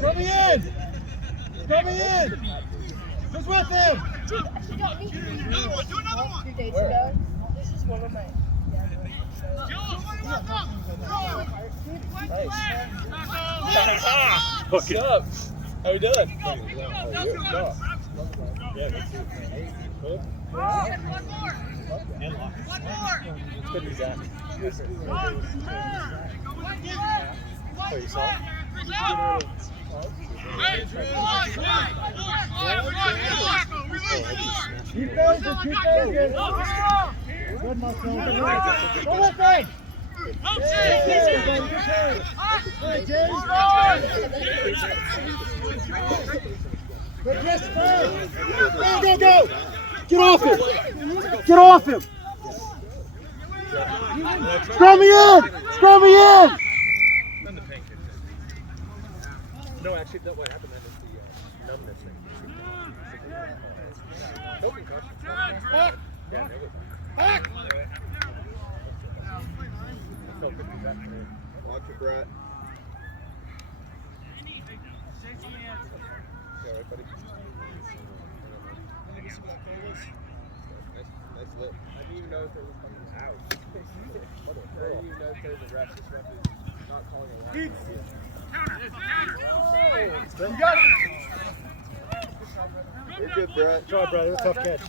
Throw me in! Throw me in! Who's with him? Another one, do another one! 2 days ago, this is one of my... Hook it up. How we doing? Yeah, that's it. one more! One more! It's good to be back. Oh, you saw it? Keep going, keep going. Good, Marcel. Go with them. Good, yes, go, go. Get off him. Get off him. Scrum me in. Scrum me in. No, actually, what happened then is the numbness thing. No concussion. Back. Yeah, no. Back. Felt good to be back today. Watch it, Brett. Yeah, right, buddy? Nice lip. I didn't even know if there was something out. I didn't even know if there was a ref. This ref is not calling a line. You got it. You're good, Brett. Try, brother. Tough catch.